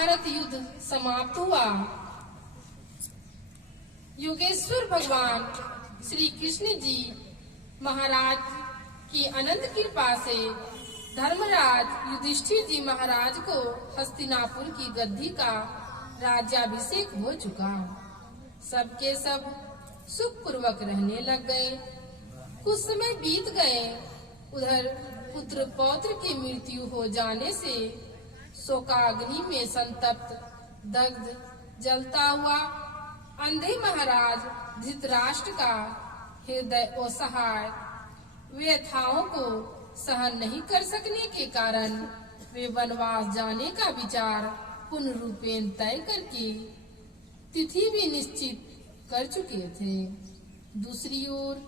महाभारत युद्ध समाप्त हुआ। योगेश्वर भगवान श्री कृष्ण जी महाराज की अनंत कृपा से धर्मराज युधिष्ठिर जी महाराज को हस्तिनापुर की गद्दी का राज्याभिषेक हो चुका। सबके सब सुख पूर्वक रहने लग गए। कुछ समय बीत गए। उधर पुत्र पौत्र की मृत्यु हो जाने से शोकाग्नि में संतप्त दग्ध जलता हुआ अंधे महाराज धृतराष्ट्र का हृदय असहाय व्यथाओं को सहन नहीं कर सकने के कारण वे वनवास जाने का विचार पूर्ण रूपेण तय करके तिथि भी निश्चित कर चुके थे। दूसरी ओर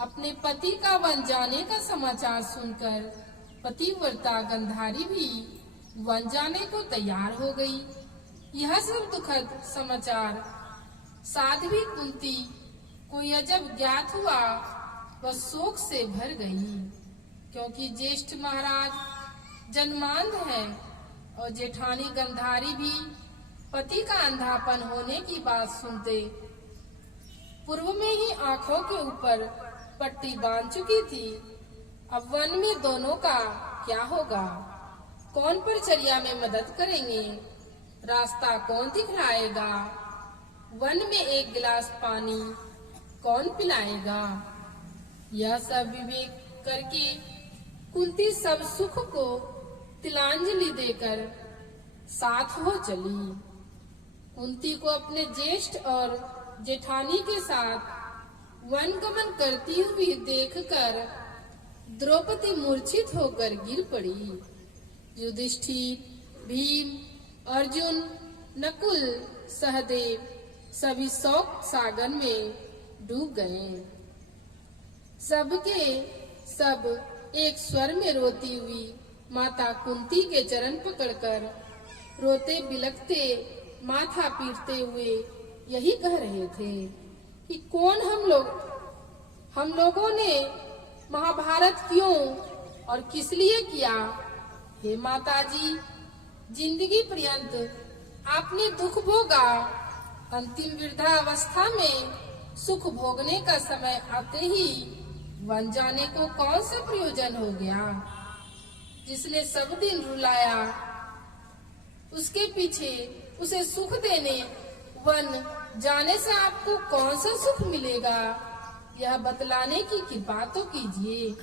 अपने पति का वन जाने का समाचार सुनकर पतिव्रता गांधारी भी वन जाने को तैयार हो गई। यह सब दुखद समाचार साध्वी कुंती को जब ज्ञात हुआ वह शोक से भर गई, क्योंकि ज्येष्ठ महाराज जन्मांध है और जेठानी गांधारी भी पति का अंधापन होने की बात सुनते पूर्व में ही आंखों के ऊपर पट्टी बांध चुकी थी। अब वन में दोनों का क्या होगा? कौन परिचर्या में मदद करेंगे? रास्ता कौन दिखलाएगा? वन में एक गिलास पानी कौन पिलाएगा? यह सब विवेक करके कुंती सब सुख को तिलांजलि देकर साथ हो चली। कुंती को अपने ज्येष्ठ और जेठानी के साथ वन गमन करती हुई देखकर द्रौपदी मूर्छित होकर गिर पड़ी। युधिष्ठिर, भीम, अर्जुन, नकुल, सहदेव सभी शोक सागर में डूब गए। सबके सब एक स्वर में रोती हुई माता कुंती के चरण पकड़कर रोते बिलखते माथा पीटते हुए यही कह रहे थे कि कौन हम लोगों ने महाभारत क्यों और किस लिए किया? हे माताजी, जिंदगी पर्यंत आपने दुख भोगा। अंतिम वृद्धावस्था में सुख भोगने का समय आते ही वन जाने को कौन सा प्रयोजन हो गया? जिसने सब दिन रुलाया उसके पीछे उसे सुख देने वन जाने से आपको कौन सा सुख मिलेगा? यह बतलाने की कृपा तो कीजिए।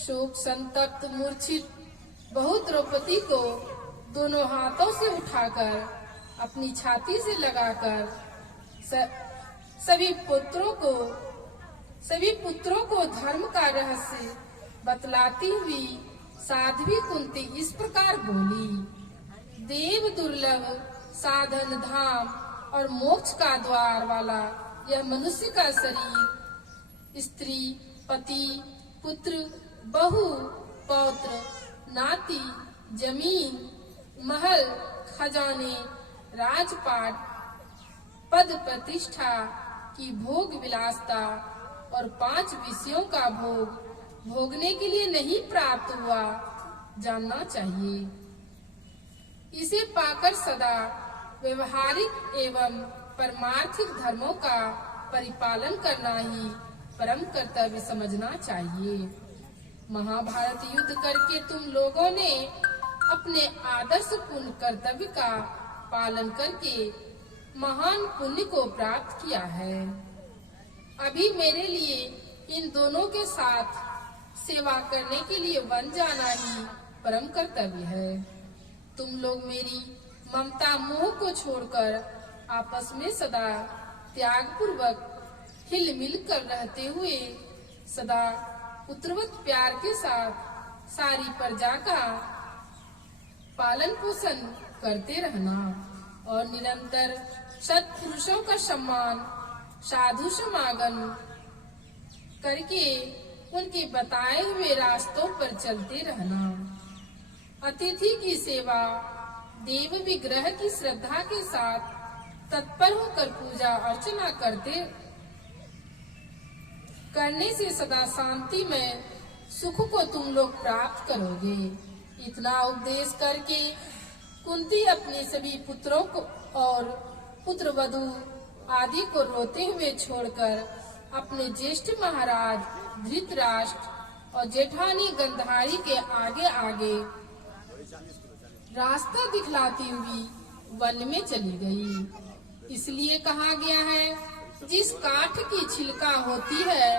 शोक संतप्त मूर्छित बहु द्रौपदी को दोनों हाथों से उठाकर अपनी छाती से लगाकर सभी पुत्रों को धर्म का रहस्य बतलाती हुई साध्वी कुंती इस प्रकार बोली। देव दुर्लभ साधन धाम और मोक्ष का द्वार वाला यह मनुष्य का शरीर स्त्री, पति, पुत्र, बहू, पौत्र, नाती, जमीन, महल, खजाने, राजपाट, पद प्रतिष्ठा की भोग विलासता और 5 विषयों का भोग भोगने के लिए नहीं प्राप्त हुआ जानना चाहिए। इसे पाकर सदा व्यवहारिक एवं परमार्थिक धर्मों का परिपालन करना ही परम कर्तव्य समझना चाहिए। महाभारत युद्ध करके तुम लोगों ने अपने आदर्श पूर्ण कर्तव्य का पालन करके महान पुण्य को प्राप्त किया है। अभी मेरे लिए इन दोनों के साथ सेवा करने के लिए वन जाना ही परम कर्तव्य है। तुम लोग मेरी ममता मोह को छोड़कर आपस में सदा त्याग पूर्वक हिल मिल कर रहते हुए सदा पुत्रवत प्यार के साथ सारी प्रजा का पालन पोषण करते रहना और निरंतर सत्पुरुषों का सम्मान, साधु समागम करके उनके बताए हुए रास्तों पर चलते रहना। अतिथि की सेवा, देव विग्रह की श्रद्धा के साथ तत्पर होकर पूजा अर्चना करने से सदा शांति में सुख को तुम लोग प्राप्त करोगे। इतना उपदेश करके कुंती अपने सभी पुत्रों को और पुत्र वधू आदि को रोते हुए छोड़कर अपने ज्येष्ठ महाराज धृतराष्ट्र और जेठानी गंधारी के आगे आगे रास्ता दिखलाती हुई वन में चली गई। इसलिए कहा गया है, जिस काठ की छिलका होती है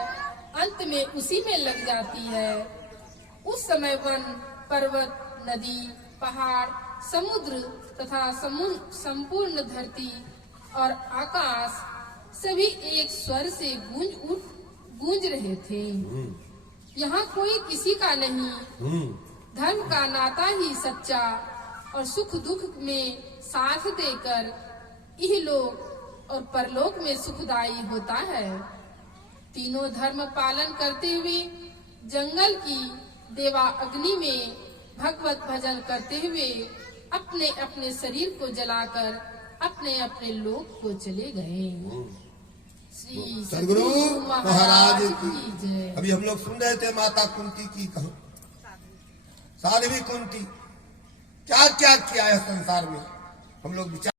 अंत में उसी में लग जाती है। उस समय वन, पर्वत, नदी, पहाड़, समुद्र तथा संपूर्ण धरती और आकाश सभी एक स्वर से गूंज रहे थे। यहाँ कोई किसी का नहीं, धर्म का नाता ही सच्चा और सुख दुख में साथ देकर इहलोक और परलोक में सुखदायी होता है। तीनों धर्म पालन करते हुए जंगल की देवा अग्नि में भगवत भजन करते हुए अपने अपने शरीर को जलाकर अपने अपने लोक को चले गए। श्री सद्गुरु महाराज की जय। अभी हम लोग सुन रहे थे माता कुंती की कहानी। साध्वी कुंती क्या क्या किया है संसार में, हम लोग विचार